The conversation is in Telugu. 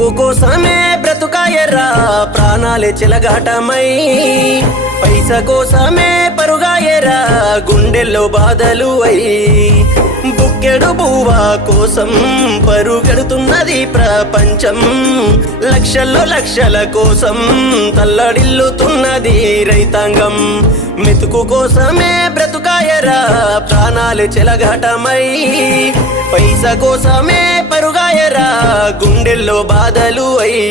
మెతుకు కోసమే బ్రతుకాయరా ప్రాణాలే చెలగాటమై, పైస కోసమే పరుగాయరా గుండెల్లో బాధలు అయి, బుక్కెడు బువ్వా కోసం పరుగెడుతున్నది ప్రపంచం, లక్షల్లో లక్షల కోసం తల్లడిల్లుతున్నది రైతాంగం. మెతుకు కోసమే బ్రతుకాయరా ప్రాణాలు చెలగాటమై, పైస కోసమే పరుగాయరా గుండెల్లో బాధలు అయి.